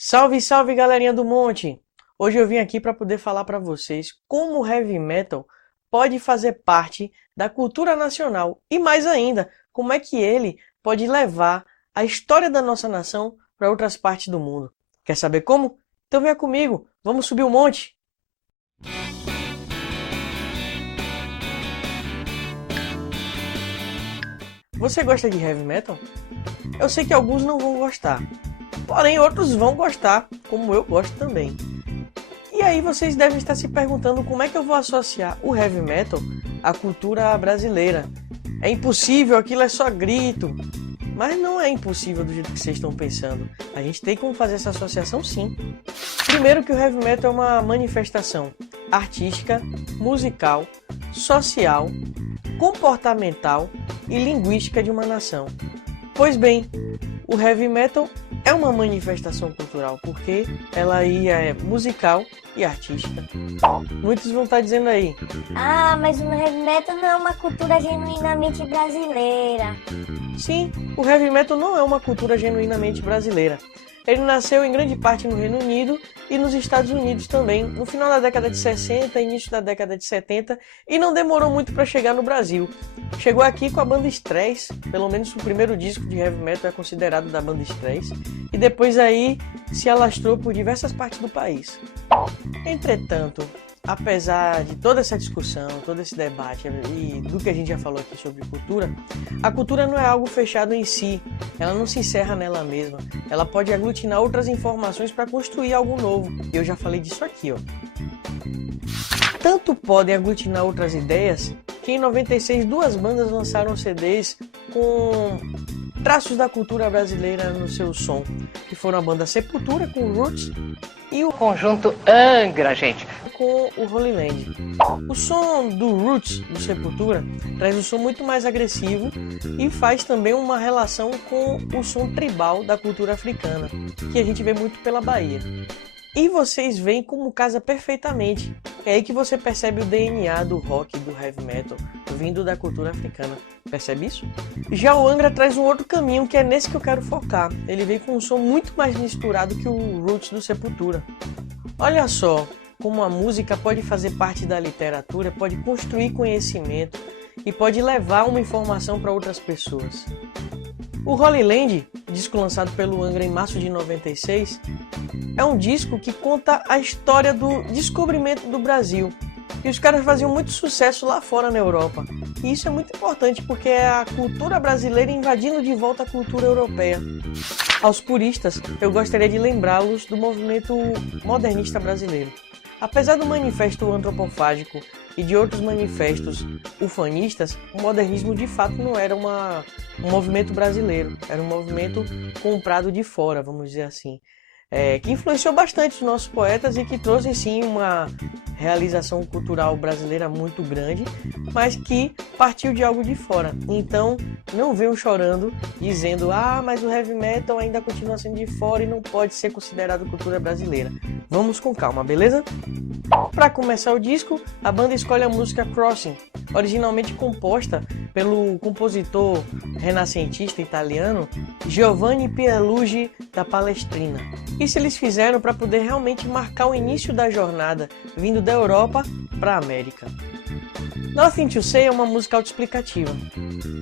Salve, salve, galerinha do Monte! Hoje eu vim aqui para poder falar para vocês como o heavy metal pode fazer parte da cultura nacional e mais ainda, como é que ele pode levar a história da nossa nação para outras partes do mundo. Quer saber como? Então venha comigo, vamos subir o monte! Você gosta de heavy metal? Eu sei que alguns não vão gostar, porém outros vão gostar, como eu gosto também. E aí vocês devem estar se perguntando como é que eu vou associar o heavy metal à cultura brasileira. É impossível, aquilo é só grito. Mas não é impossível do jeito que vocês estão pensando. A gente tem como fazer essa associação sim. Primeiro que o heavy metal é uma manifestação artística, musical, social, comportamental e linguística de uma nação. Pois bem, o heavy metal é uma manifestação cultural, porque ela aí é musical e artística. Muitos vão estar dizendo aí: Ah, mas o heavy metal não é uma cultura genuinamente brasileira. sim, o heavy metal não é uma cultura genuinamente brasileira. Ele nasceu em grande parte no Reino Unido e nos Estados Unidos também, no final da década de 60 e início da década de 70, e não demorou muito para chegar no Brasil. Chegou aqui com a banda Stress, pelo menos o primeiro disco de heavy metal é considerado da banda Stress, e depois aí se alastrou por diversas partes do país. Entretanto, apesar de toda essa discussão, todo esse debate e do que a gente já falou aqui sobre cultura, a cultura não é algo fechado em si, ela não se encerra nela mesma, ela pode aglutinar outras informações para construir algo novo. Eu já falei disso aqui, ó. Tanto podem aglutinar outras ideias que em 96 duas bandas lançaram CDs com traços da cultura brasileira no seu som, que foram a banda Sepultura com o Roots e o Conjunto Angra, gente. com o Holy Land. O som do Roots, do Sepultura, traz um som muito mais agressivo e faz também uma relação com o som tribal da cultura africana, que a gente vê muito pela Bahia. E vocês veem como casa perfeitamente. É aí que você percebe o DNA do rock e do heavy metal vindo da cultura africana. Percebe isso? Já o Angra traz um outro caminho que é nesse que eu quero focar. Ele vem com um som muito mais misturado que o Roots do Sepultura. Olha só como a música pode fazer parte da literatura, pode construir conhecimento e pode levar uma informação para outras pessoas. O Holy Land, disco lançado pelo Angra em março de 96, é um disco que conta a história do descobrimento do Brasil. E os caras faziam muito sucesso lá fora na Europa. E isso é muito importante porque é a cultura brasileira invadindo de volta a cultura europeia. Aos puristas, eu gostaria de lembrá-los do movimento modernista brasileiro. Apesar do manifesto antropofágico e de outros manifestos ufanistas, o modernismo de fato não era um movimento brasileiro, era um movimento comprado de fora, vamos dizer assim. Que influenciou bastante os nossos poetas e que trouxe sim uma realização cultural brasileira muito grande, mas que partiu de algo de fora. Então não venham chorando dizendo: ah, mas o heavy metal ainda continua sendo de fora e não pode ser considerado cultura brasileira. Vamos com calma, beleza? Para começar o disco, a banda escolhe a música Crossing, originalmente composta pelo compositor renascentista italiano Giovanni Pierluigi da Palestrina. Isso eles fizeram para poder realmente marcar o início da jornada, vindo da Europa para a América. Nothing to Say é uma música autoexplicativa.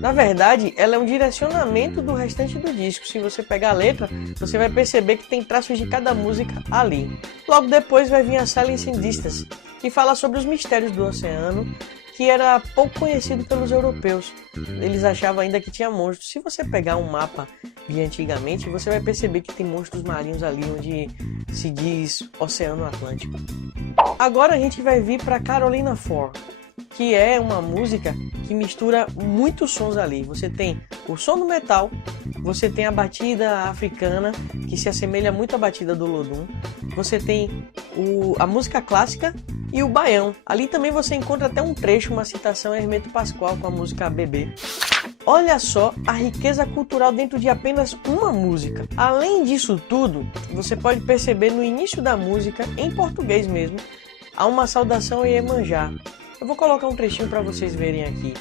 Na verdade, ela é um direcionamento do restante do disco. Se você pegar a letra, você vai perceber que tem traços de cada música ali. Logo depois vai vir a Silence and Distance, que fala sobre os mistérios do oceano, que era pouco conhecido pelos europeus. Eles achavam ainda que tinha monstros. Se você pegar um mapa de antigamente, você vai perceber que tem monstros marinhos ali onde se diz Oceano Atlântico. Agora a gente vai vir para Carolina 4, que é uma música que mistura muitos sons ali. Você tem o som do metal, você tem a batida africana, que se assemelha muito à batida do Lodum, você tem a música clássica e o baião. Ali também você encontra até um trecho, uma citação a Hermeto Pascoal com a música Bebê. Olha só a riqueza cultural dentro de apenas uma música. Além disso tudo, você pode perceber no início da música, em português mesmo, há uma saudação a Iemanjá. Eu vou colocar um trechinho para vocês verem aqui.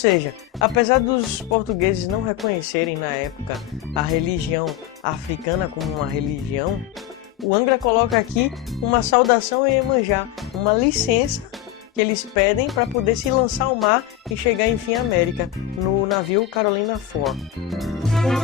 seja, apesar dos portugueses não reconhecerem na época a religião africana como uma religião, o Angra coloca aqui uma saudação a Iemanjá, uma licença que eles pedem para poder se lançar ao mar e chegar enfim à América, no navio Carolina IV.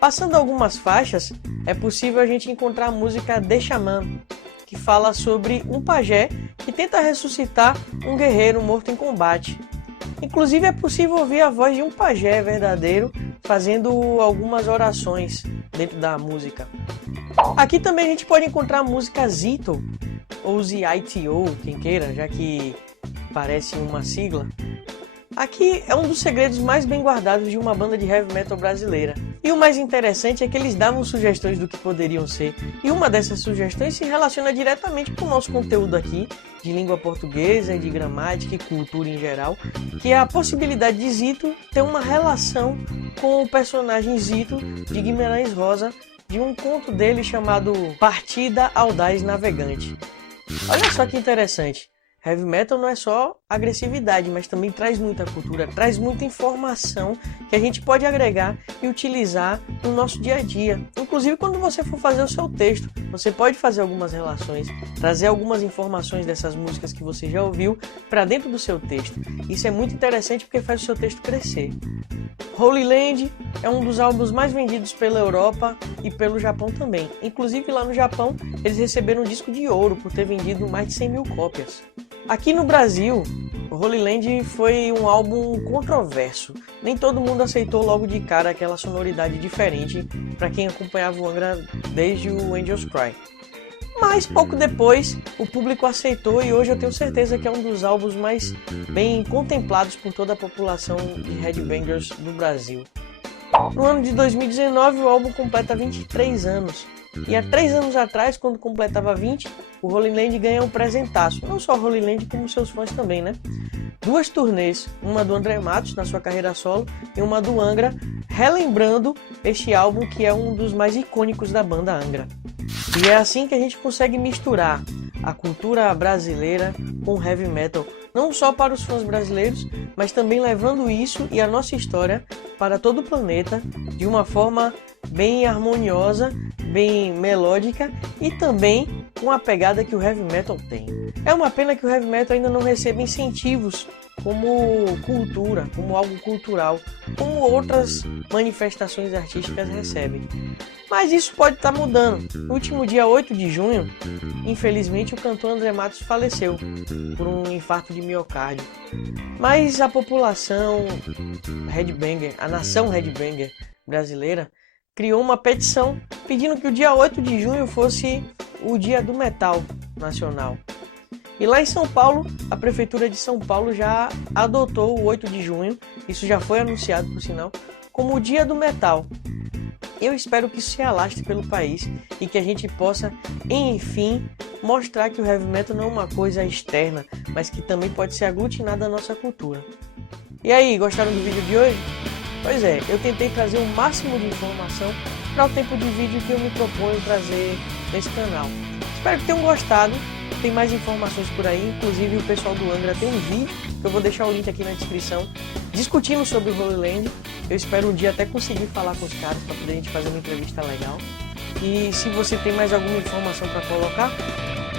Passando algumas faixas, é possível a gente encontrar a música De Xamã, que fala sobre um pajé que tenta ressuscitar um guerreiro morto em combate. Inclusive é possível ouvir a voz de um pajé verdadeiro fazendo algumas orações dentro da música. Aqui também a gente pode encontrar a música Zito, ou Z-I-T-O, quem queira, já que parece uma sigla. Aqui é um dos segredos mais bem guardados de uma banda de heavy metal brasileira. E o mais interessante é que eles davam sugestões do que poderiam ser. E uma dessas sugestões se relaciona diretamente com o nosso conteúdo aqui, de língua portuguesa, de gramática e cultura em geral, que é a possibilidade de Zito ter uma relação com o personagem Zito de Guimarães Rosa, de um conto dele chamado Partida Audaz Navegante. Olha só que interessante. Heavy metal não é só agressividade, mas também traz muita cultura, traz muita informação que a gente pode agregar e utilizar no nosso dia a dia. Inclusive quando você for fazer o seu texto, você pode fazer algumas relações, trazer algumas informações dessas músicas que você já ouviu para dentro do seu texto. Isso é muito interessante porque faz o seu texto crescer. Holy Land é um dos álbuns mais vendidos pela Europa e pelo Japão também. Inclusive lá no Japão eles receberam um disco de ouro por ter vendido mais de 100 mil cópias. Aqui no Brasil, o Holy Land foi um álbum controverso. Nem todo mundo aceitou logo de cara aquela sonoridade diferente para quem acompanhava o Angra desde o Angels Cry. Mas pouco depois o público aceitou e hoje eu tenho certeza que é um dos álbuns mais bem contemplados por toda a população de headbangers do Brasil. No ano de 2019 o álbum completa 23 anos. E há 3 anos atrás, quando completava 20, o Holy Land ganha um presentaço. Não só o Holy Land, como seus fãs também, né? 2 turnês, uma do André Matos na sua carreira solo e uma do Angra, relembrando este álbum que é um dos mais icônicos da banda Angra. E é assim que a gente consegue misturar a cultura brasileira com o heavy metal, não só para os fãs brasileiros, mas também levando isso e a nossa história para todo o planeta de uma forma bem harmoniosa, bem melódica e também com a pegada que o heavy metal tem. É uma pena que o heavy metal ainda não receba incentivos como cultura, como algo cultural, como outras manifestações artísticas recebem. Mas isso pode estar mudando. No último dia 8 de junho, infelizmente o cantor André Matos faleceu por um infarto de miocárdio. Mas a população headbanger, a nação headbanger brasileira, criou uma petição pedindo que o dia 8 de junho fosse o dia do metal nacional. E lá em São Paulo, a Prefeitura de São Paulo já adotou o 8 de junho, isso já foi anunciado por sinal, como o dia do metal. Eu espero que isso se alastre pelo país e que a gente possa, enfim, mostrar que o heavy metal não é uma coisa externa, mas que também pode ser aglutinada à nossa cultura. E aí, gostaram do vídeo de hoje? Pois é, eu tentei trazer o máximo de informação para o tempo de vídeo que eu me proponho trazer nesse canal. Espero que tenham gostado, tem mais informações por aí, inclusive o pessoal do Angra tem um vídeo, que eu vou deixar o link aqui na descrição, discutindo sobre o Holy Land. Eu espero um dia até conseguir falar com os caras para poder a gente fazer uma entrevista legal. E se você tem mais alguma informação para colocar,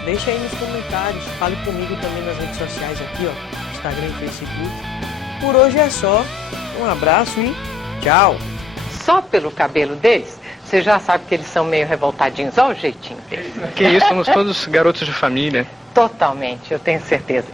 deixa aí nos comentários, fale comigo também nas redes sociais aqui, ó, Instagram e Facebook. Por hoje é só. Um abraço e tchau! Só pelo cabelo deles, você já sabe que eles são meio revoltadinhos, olha o jeitinho deles. Que isso, somos todos garotos de família. Totalmente, eu tenho certeza.